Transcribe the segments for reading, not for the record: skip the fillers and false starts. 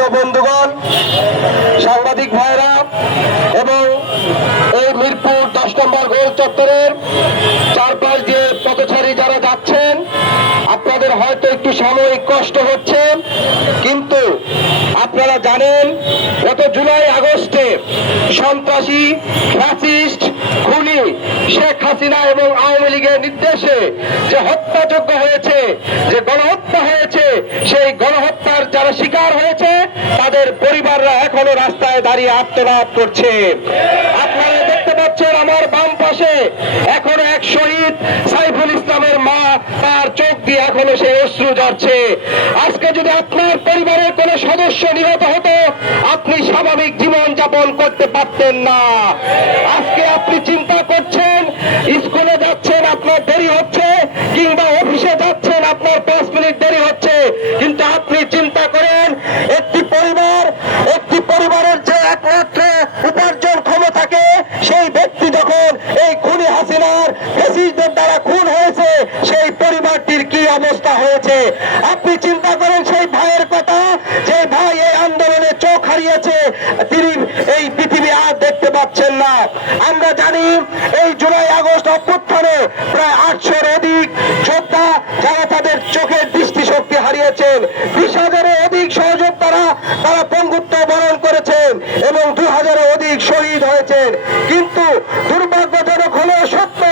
প্রিয় বন্ধুগণ, সাংবাদিক ভাইরা এবং এই মিরপুর 10 নম্বর গোল চত্বরের চারপাশ দিয়ে পথচারী যারা যাচ্ছেন, আপনাদের হয়তো একটু সাময়িক কষ্ট হচ্ছে, কিন্তু আপনারা জানেন গত জুলাই আগস্টে সন্ত্রাসী ফ্যাসিস্ট খুনি শেখ হাসিনা এবং আওয়ামী লীগের নির্দেশে যে হত্যাযজ্ঞ হয়েছে, যে গণহত্যা হয়েছে, সেই গণহত্যার যারা শিকার হয়েছে তাদের পরিবাররা এখনো রাস্তায় দাঁড়িয়ে আত্মনাদ করছে। আপনারা দেখতে পাচ্ছেন আমার বাম পাশে এখনো এক শহীদ সাইফুল ইসলামের মা, তার চোখ দিয়ে এখনো সেই অশ্রু ঝরছে। আজকে যদি আপনার পরিবারের কোনো সদস্য নিহত হতো, আপনি স্বাভাবিক জীবন যাপন করতে পারতেন না। আজকে আপনি চিন্তা করছেন, স্কুলে যাচ্ছেন আপনার দেরি হচ্ছে, কিংবা অফিসে যাচ্ছেন আপনার 5 মিনিট দেরি হচ্ছে, কিন্তু আপনি চিন্তা করেন একটি পরিবারের যে একমাত্র উপার্জনক্ষম থাকে সেই ব্যক্তি যখন এই খুনি হাসিনার ফ্যাসিস্টদের দ্বারা খুন হয়েছে, সেই পরিবারটির কি অবস্থা হয়েছে। আপনি চিন্তা করেন সেই ভাইয়ের কথা, যে ভাই এই আন্দোলনে চোখ হারিয়েছে, তিনি এই পৃথিবী আর দেখতে পাচ্ছেন না। আমরা জানি এই জুলাই আগস্ট অভ্যুত্থানে প্রায় 800-এর অধিক যোদ্ধা যারা তাদের চোখের দৃষ্টিশক্তি হারিয়েছেন, 20,000-এর অধিক সহযোদ্ধারা তারা পঙ্গুত্ব বরণ করেছেন এবং 2,000-এর অধিক শহীদ হয়েছেন। কিন্তু দুর্ভাগ্যজনক হলেও সত্য,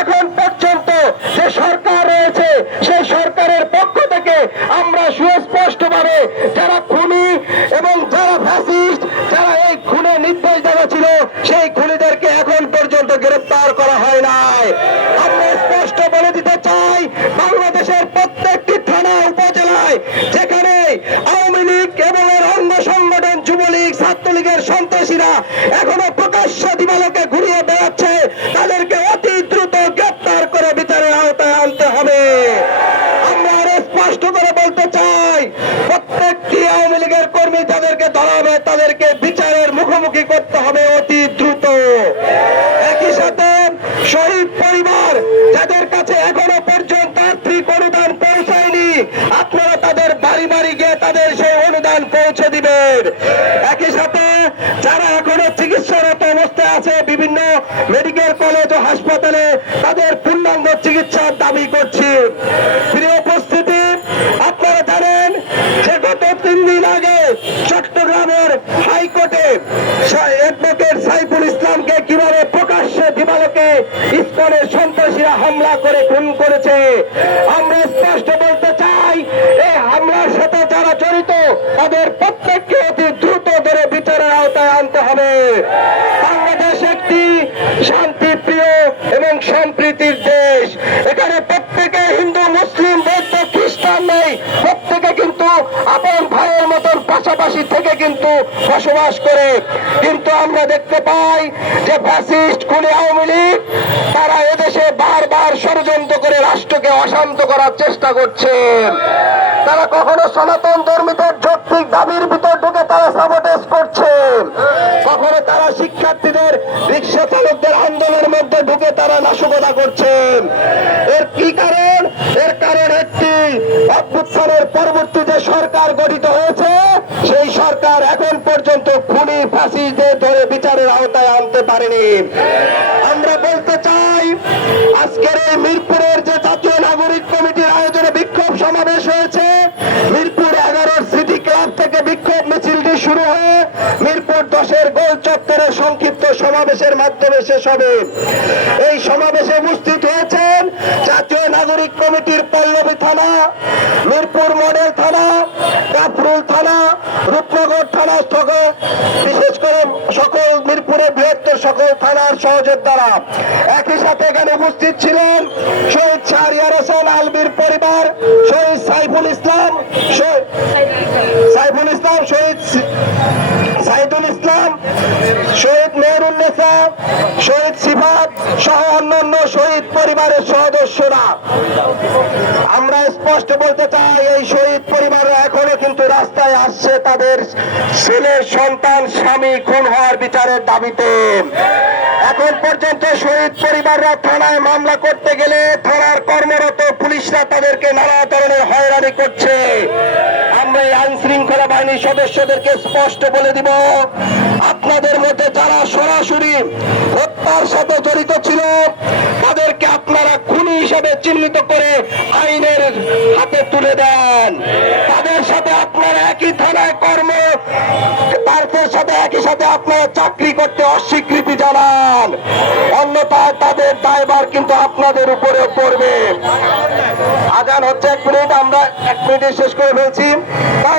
এখন পর্যন্ত যে সরকার রয়েছে সেই সরকারের পক্ষ থেকে আমরা সুস্পষ্টভাবে যারা খুনি এবং যারা ফ্যাসিস্ট, যারা এই খুনের নির্দেশ দেওয়া ছিল, সেই খুনিদেরকে এখন পর্যন্ত গ্রেফতার করা হয় নাই। আমরা স্পষ্ট বলে দিতে চাই, বাংলাদেশের প্রত্যেকটি থানা উপজেলায় যেখানে আওয়ামী লীগ এবং এর অঙ্গ সংগঠন যুবলীগ ছাত্রলীগের সন্ত্রাসীরা এখনো প্রকাশ্য দিবালোকে ঘুরিয়ে বেড়াচ্ছে, তাদেরকে অতি দ্রুত গ্রেফতার করে বিচারের আওতায় আনতে হবে। আমরা আরো স্পষ্ট করে বলতে চাই, প্রত্যেকটি আওয়ামী লীগের কর্মী যাদেরকে ধরা হবে তাদেরকে বিচারের মুখোমুখি করতে হবে অতি দ্রুত। একই সাথে শহীদ পরিবার যাদের কাছে এখনো পর্যন্ত আর্থিক অনুদান পৌঁছায়নি, আপনারা তাদের বাড়ি বাড়ি গিয়ে তাদের সেই অনুদান পৌঁছে দিবেন। একই সাথে যারা এখনো চিকিৎসারত অবস্থায় আছে বিভিন্ন মেডিকেল কলেজ ও হাসপাতালে, তাদের পূর্ণাঙ্গ চিকিৎসার দাবি করছি। প্রিয় উপস্থিতি, আপনারা জানেন যে গত 3 দিন আগে চট্টগ্রামের হাইকোর্টে অ্যাডভোকেট সাইফুল ইসলামকে কিভাবে প্রকাশ্যে দিবালোকে ইসকনের সন্ত্রাসীরা হামলা করে খুন করেছে। আমরা স্পষ্ট বলতে চাই, এই হামলার সাথে যারা জড়িত তাদের প্রত্যেককে অতি দ্রুত ধরে বিচারের আওতায় আনতে হবে। বাংলাদেশ একটি শান্তিপ্রিয় এবং সম্প্রীতির দেশ। এখানে প্রত্যেকে হিন্দু, মুসলিম, বৌদ্ধ, খ্রিস্টান নেই, প্রত্যেকে কিন্তু আপন ভাইয়ের মতন পাশাপাশি থেকে কিন্তু বসবাস করে। কিন্তু আমরা দেখতে পাই যে ফ্যাসিস্ট খুনি আওয়ামী লীগ তারা এদেশে বারবার ষড়যন্ত্র করে রাষ্ট্রকে অশান্ত করার চেষ্টা করছেন। তারা কখনো সনাতন ধর্মীদের যৌক্তিক দাবির ভিতর ঢুকে তারা সাবোটেজ করছেন, কখনো তারা শিক্ষার্থীদের, রিক্সা চালকদের আন্দোলনের মধ্যে ঢুকে তারা নাশকতা করছেন। এর কি কারণ? এর কারণ একটি, অভ্যুত্থানের পরবর্তী যে সরকার গঠিত হয়েছে সেই সরকার এখন পর্যন্ত খুনি ফ্যাসিস্টদের ধরে বিচারের আওতায় আনতে পারেনি। আমরা বলতে চাই, আজকের এই মিরপুরের যে জাতীয় নাগরিক কমিটির আয়োজনে বিক্ষোভ সমাবেশ হয়েছে, মিরপুর 11 সিটি ক্লাব থেকে বিক্ষোভ মিছিলটি শুরু হয়ে মিরপুর 10-এর গোল চত্বরে সংক্ষিপ্ত সমাবেশের মাধ্যমে শেষ হবে। এই সমাবেশে উপস্থিত হয়েছেন জাতীয় নাগরিক কমিটির পল্লবী থানা, মিরপুর মডেল থানা, কাফরুল থানা, রূপনগর থানা সহ বিশেষ করে সকল মিরপুরের বৃহত্তর সকল থানার সহযোদ্ধারা। একই সাথে এখানে উপস্থিত ছিলেন শহীদ শাহরিয়ার হোসেন আলমীর পরিবার, শহীদ সাইফুল ইসলাম, শহীদ সাইদুল ইসলাম, শহীদ মেহরুন্নেসা, শহীদ সিফাত সহ অন্যান্য শহীদ পরিবারের সদস্যরা। আমরা স্পষ্ট বলতে চাই, এই শহীদ পরিবাররা এখনো কিন্তু রাস্তায় আসছে তাদের ছেলে, সন্তান, স্বামী খুন হওয়ার বিচারের দাবিতে। এখন পর্যন্ত শহীদ পরিবাররা থানায় মামলা করতে গেলে থানার কর্মরত পুলিশরা তাদেরকে নানা ধরনের হয়রানি করছে। আমরা এই আইন শৃঙ্খলা বাহিনীর সদস্যদেরকে স্পষ্ট বলে দিব, আপনাদের মধ্যে যারা সরাসরি হত্যার সাথে জড়িত ছিল তাদেরকে আপনারা খুনি হিসেবে চিহ্নিত করে আইনের হাতে তুলে দেন। তাদের সাথে আপনারা একই থানায় তাদের সাথে একই সাথে আপনারা চাকরি করতে অস্বীকৃতি জানান, অন্যথায় তাদের দায়ভার কিন্তু আপনাদের উপরে পড়বে। আজান হচ্ছে 1 মিনিট, আমরা 1 মিনিটে শেষ করে ফেলছি।